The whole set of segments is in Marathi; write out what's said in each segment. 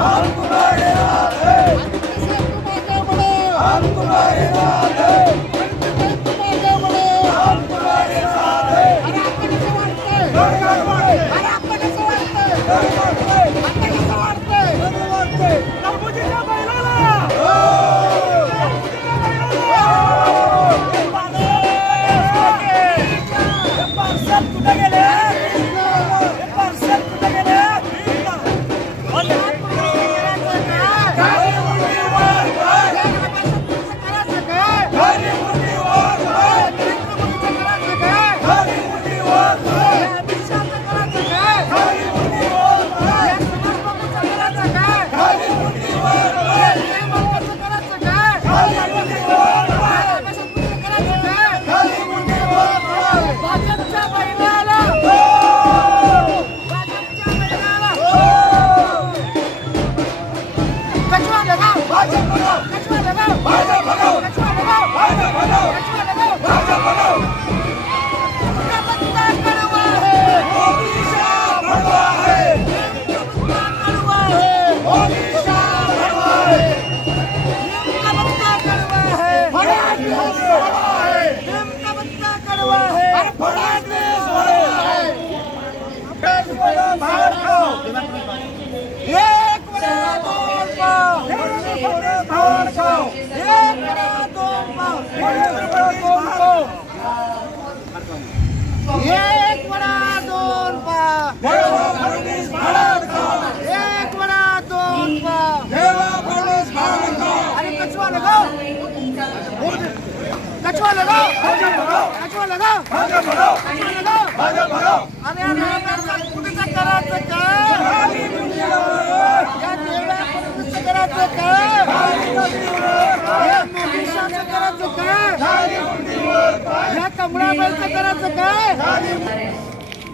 हम तुम्हारे साथ हैं, हम तुम्हारे साथ हैं, हम तुम्हारे साथ हैं।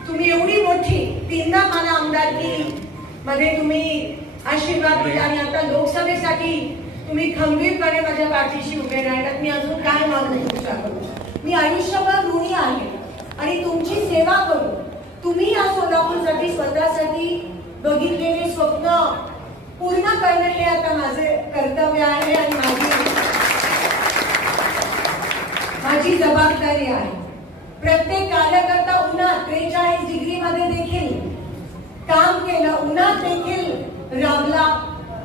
तुम्ही एवढी मोठी तीनदा मला आमदारकी मध्ये तुम्ही आशीर्वाद दिला आणि आता लोकसभेसाठी तुम्ही खंबीरपणे माझ्या पाठीशी उभे राहिलात. मी अजून काय मागणी तुमच्याकडून? मी आयुष्यभर ऋणी आहे आणि तुमची सेवा करू. तुम्ही या सोलापूरसाठी स्वतःसाठी बघितलेले स्वप्न पूर्ण करणं हे आता माझे कर्तव्य आहे आणि माझी जबाबदारी आहे. प्रत्येक कार्यकर्ता उन्हात 43 डिग्री मध्ये देखील काम केलं, उन्हात देखील राबला.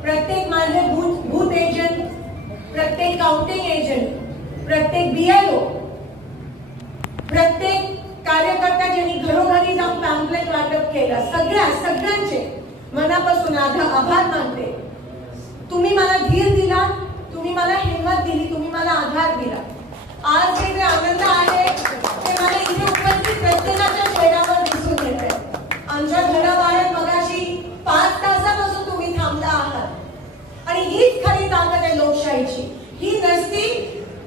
प्रत्येक माझे बूथ एजंट, प्रत्येक काउंटिंग एजंट, प्रत्येक बीएलओ, प्रत्येक कार्यकर्ता ज्यांनी घरोघरी जाऊन पॅम्पलेट वाटप केलं, सगळ्यांचे मनापासून आभार मानते. तुम्ही मला धीर दिला, तुम्ही मला हिंमत दिली, तुम्ही मला आधार दिला. आज जे आनंद आहे ते मला इथे उपस्थित प्रत्येकाच्या चेहऱ्यावर दिसून येत आहे. आमच्या घराबाहेर मगाशी 5 तासापासून तुम्ही थांबला आहात आणि हीच खरी ताकद आहे लोकशाहीची. ही नसती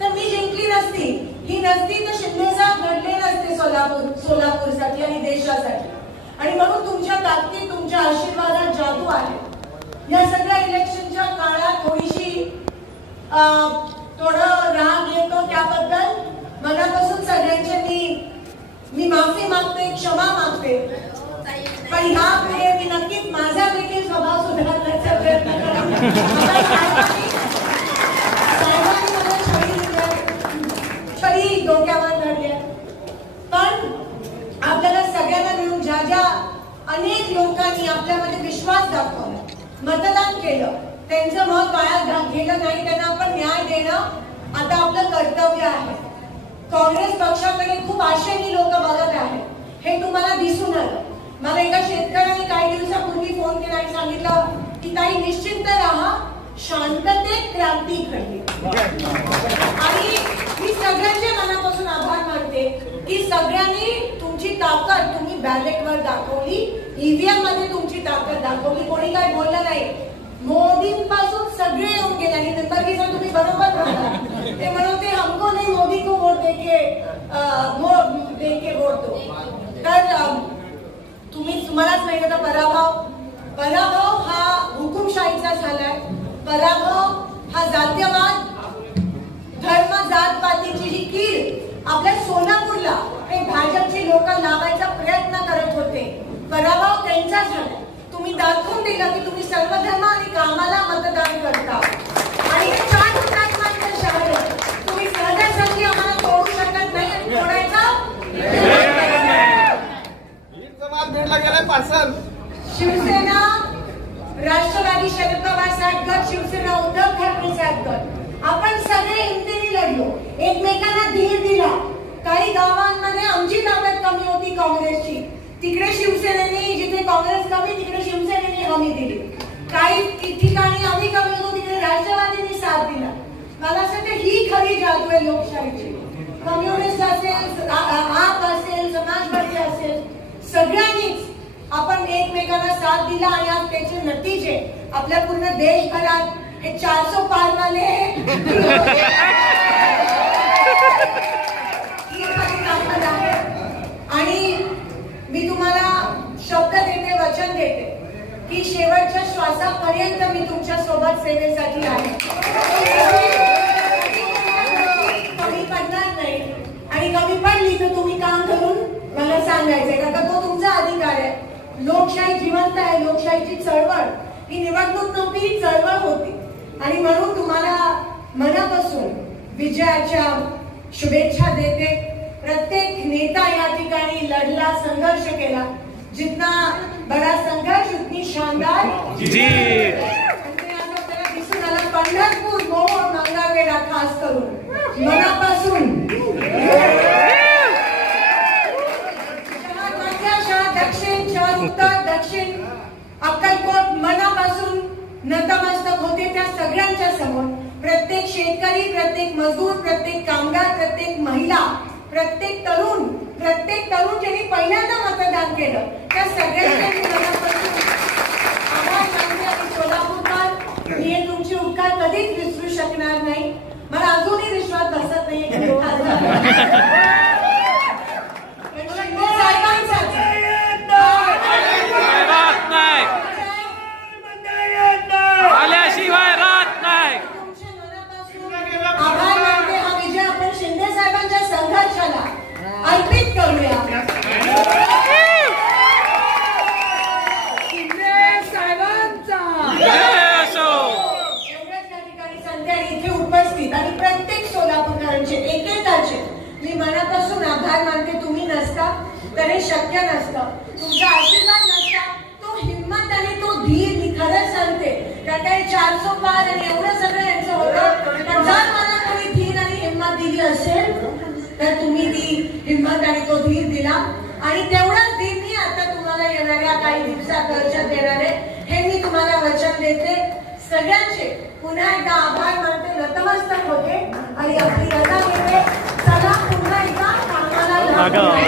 तर मी जिंकली नसती, ही नसती तर शिंदेसाहेब घडले नसते सोलापूरसाठी आणि देशासाठी. आणि म्हणून तुमच्या ताकदीत, तुमच्या आशीर्वादात जादू आहे. या सगळ्या इलेक्शनच्या काळात थोडं राग येतो, त्याबद्दल मनापासून सगळ्यांचे मी माफी मागते, क्षमा मागते. पण ह्यापुढे मी नक्कीच माझा देखील स्वभाव सुधारण्याचा प्रयत्न करेन. साहेबांनी मला छडी डोक्यावर धरली, पण आपल्याला सगळ्यांना मिळून ज्या अनेक लोकांनी आपल्यामध्ये विश्वास दाखवला, मतदान केलं, त्यांचं मत वाया गेलं नाही, त्यांना आपण न्याय देणं आता आपलं कर्तव्य आहे. काँग्रेस पक्षाकडे खूप आशेने लोक बघत आहेत, हे तुम्हाला दिसून आलं. मला एका शेतकऱ्याने काही दिवसापूर्वी फोन केला आणि सांगितलं की ताई निश्चिंत राहा, शांततेत क्रांती घडली. आणि मी सगळ्यांचे मनापासून आभार मानते की सगळ्यांनी तुमची ताकद तुम्ही बॅलेटवर दाखवली, ईव्हीएम मध्ये तुमची ताकद दाखवली. कोणी काय बोललं नाही. मोदींपासून सगळे येऊन गेले आणि निंबर्गीचा तुम्ही बरोबर म्हणता, ते म्हणते हमको नहीं मोदी को वोट देके वोट दो. तर तुम्हालाच माहिती होता पराभव हा हुकुमशाहीचा झालाय. पराभव हा जातीयवाद, धर्म, जात पातीची जी कीड आपल्या सोलापूरला हे भाजपची लोक लावायचा प्रयत्न करत होते, पराभव त्यांचा झाला. तुम्ही दाखवून दिला की तुम्ही सर्व धर्म आणि शिवसेना राष्ट्रवादी शरद पवार साहेब गट, शिवसेना उद्धव ठाकरे साहेब गट, आपण सगळे हिमतीने लढलो, एकमेकांना धीर दिला. काही गावांमध्ये आमची ताकद कमी होती काँग्रेसची, तिकडे शिवसेनेने, जिथे काँग्रेस कमी तिकडे शिवसेनेने हमी दिली. काही ठिकाणी आम्ही कमी होतो तिकडे राष्ट्रवादीने साथ दिला. मला असं वाटतं ही खरी जादू आहे लोकशाहीची. कम्युनिस्ट असेल, आप असेल, समाजवादी असेल, सगळ्यांनीच आपण एकमेकांना साथ दिला आणि आज त्याचे नतीजे आपल्या पूर्ण देशभरात हे 400 पार वाले आणि मी तुम्हाला शब्द देते, वचन देते की शेवटच्या श्वासापर्यंत मी तुमच्या सोबत सेवेसाठी आहे. कमी पडणार नाही आणि कमी पडली तर तुम्ही काम करून मला सांगायचंय, कारण तो तुमचा अधिकार आहे. लोकशाही जिवंत आहे, लोकशाहीची चळवळ ही निवडणूक नव्हती, ही चळवळ होती आणि म्हणून तुम्हाला मनापासून विजयाच्या शुभेच्छा देते. प्रत्येक नेता या ठिकाणी लढला, संघर्ष केला. जितना बड़ा संघर्ष उतनी शानदार दिसून आला. पंढरपूर, मोहोळ, मंगळवेढा खास करून मनापासून दक्षिण, शहर उत्तर, दक्षिण, अक्कलकोट मनापासून नतमस्तक होते त्या सगळ्यांच्या समोर. प्रत्येक शेतकरी, प्रत्येक मजदूर, प्रत्येक कामगार, प्रत्येक महिला, प्रत्येक तरुण ज्यांनी पहिल्यांदा मतदान केलं त्या सगळ्यांनी मनापासून आभार मानते. आणि सोलापूरकर, मी हे तुमचे उपकार कधीच विसरू शकणार नाही. मला अजूनही विश्वास बसत नाही आल्याशिवाय राहत नाही. आभार मानते. हा विजय आपण शिंदे साहेबांच्या संघर्षाला अर्पित करूया. शिंदे साहेबांचा एवढ्याच त्या ठिकाणी संधी आणि इथे उपस्थित आणि प्रत्येक सोलापूरकरांचे एकेकाचे मी मनापासून आभार मानते. तुम्ही नसता तर हे शक्य नसतं, तुमचा आशीर्वाद नसता, तो हिंमत आणि तो धीर, मी खरंच सांगते काही 400 पार आणि एवढं सगळं यांचं होतं. पण जर मला कोणी धीर आणि हिंमत दिली असेल तर तुम्ही ती हिंमत आणि तो धीर दिला आणि तेवढाच धीर मी आता तुम्हाला येणाऱ्या काही दिवसात दर्शन देणार आहे, हे मी तुम्हाला वचन देते. सगळ्यांचे पुन्हा एकदा आभार मानते, नतमस्तक होते आणि आपली रजा घेते. चला पुन्हा एकदा कामाला लागू.